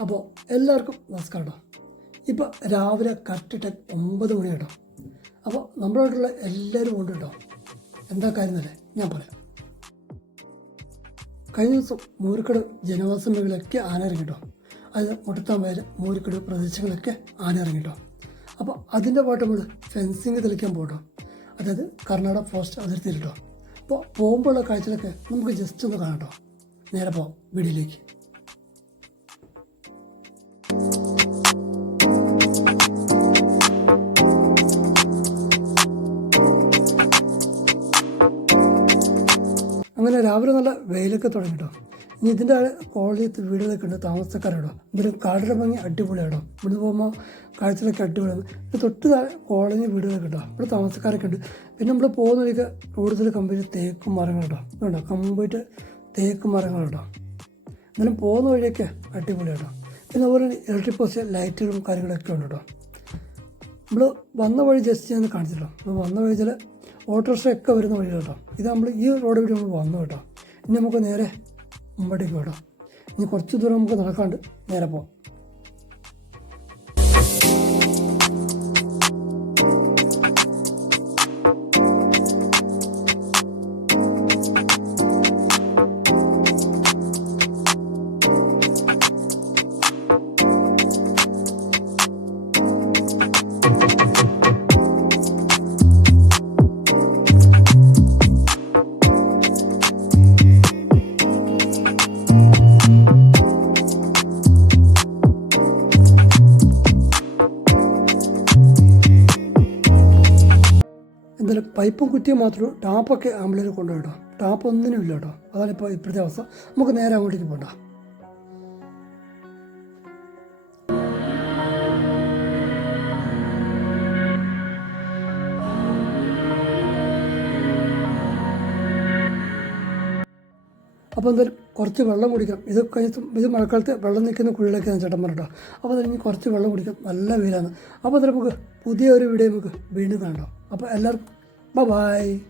അപ്പോൾ എല്ലാവർക്കും നമസ്കാരം കേട്ടോ ഇപ്പോൾ രാവിലെ കറക്റ്റ് ഒമ്പത് മണി കേട്ടോ അപ്പോൾ നമ്മളോടുള്ള എല്ലാവരും ഉണ്ട് കേട്ടോ എന്താ കാര്യം എന്നല്ലേ ഞാൻ പറയാം. കഴിഞ്ഞ ദിവസം മൂരിക്കട് ജനവാസ മേഖലയൊക്കെ ആന ഇറങ്ങി കേട്ടോ അത് മുട്ടത്താമ്പേൽ മൂരിക്കട് പ്രദേശങ്ങളൊക്കെ ആന ഇറങ്ങി കേട്ടോ അപ്പോൾ അതിന്റെ പാട്ട് നമ്മൾ ഫെൻസിങ് തെളിക്കാൻ പോകട്ടോ അതായത് കർണാടക ഫോറസ്റ്റ് അതിർത്തിയിലിട്ടോ അപ്പോൾ പോകുമ്പോഴുള്ള കാഴ്ചകളൊക്കെ നമുക്ക് ജസ്റ്റ് ഒന്ന് കാണാം കേട്ടോ നേരെ പോവാം വീഡിയോയിലേക്ക് അങ്ങനെ രാവിലെ നല്ല വെയിലൊക്കെ തുടങ്ങി കേട്ടോ ഇനി ഇതിന്റെ കോളേജിൽ വീടുകളൊക്കെ ഉണ്ട് താമസക്കാരാടോ എന്തായാലും കാടിന്റെ ഭംഗി അടിപൊളിയാണോ ഇവിടുന്ന് പോകുമ്പോൾ കാഴ്ചകളൊക്കെ അടിപൊളിയാണ്. പിന്നെ തൊട്ട് താഴെ കോളനി വീടുകളൊക്കെ ഉണ്ടോ ഇവിടെ താമസക്കാരൊക്കെ ഉണ്ട്. പിന്നെ നമ്മൾ പോകുന്ന വഴിക്ക് കൂടുതൽ കമ്പനി തേക്കും മരങ്ങളുണ്ടോ ഇതുണ്ടോ കംപ്ലീറ്റ് തേക്ക് മരങ്ങളുണ്ടോ എന്നാലും പോകുന്ന വഴിയൊക്കെ അടിപൊളിയാട്ടോ പിന്നെ അതുപോലെ ഇലക്ട്രിക് പോസ്റ്റ് ലൈറ്റുകളും കാര്യങ്ങളൊക്കെ ഉണ്ട് കേട്ടോ നമ്മൾ വന്ന വഴി ജസ്റ്റ് ഞാൻ കാണിച്ചിട്ടുണ്ടോ നമ്മൾ വന്ന വഴി ചില ഓട്ടോറിക്ഷ ഒക്കെ വരുന്ന വഴി കേട്ടോ. ഇത് നമ്മൾ ഈ റോഡ് വഴി നമ്മൾ വന്നു കേട്ടോ. ഇനി നമുക്ക് നേരെ മുമ്പോട്ടേക്ക് കേട്ടോ. ഇനി കുറച്ച് ദൂരം നമുക്ക് നടക്കാണ്ട് നേരെ പോകാം. എന്തായാലും പൈപ്പും കുറ്റിയും മാത്രമേ ടാപ്പൊക്കെ ആംബുലൻസ് കൊണ്ടുപോയി കേട്ടോ ടാപ്പ് ഒന്നിനും ഇല്ല കേട്ടോ. അതാണ് ഇപ്പോൾ ഇപ്പോഴത്തെ അവസ്ഥ. നമുക്ക് നേരെ അങ്ങോട്ടേക്ക് പോകണ്ട അപ്പോൾ എന്തായാലും കുറച്ച് വെള്ളം കുടിക്കാം ഇത് കഴിഞ്ഞ ഇത് മഴക്കാലത്ത് വെള്ളം നിൽക്കുന്ന കുഴിയിലേക്കാണ് ചേട്ടൻ പറഞ്ഞോ അപ്പോൾ അതിന് കുറച്ച് വെള്ളം കുടിക്കാം. നല്ല വെയിലാണ്. അപ്പോൾ എന്തായാലും നമുക്ക് പുതിയ ഒരു വീഡിയോ നമുക്ക് വീണ്ടും കാണാം അപ്പോൾ എല്ലാവർക്കും Bye bye.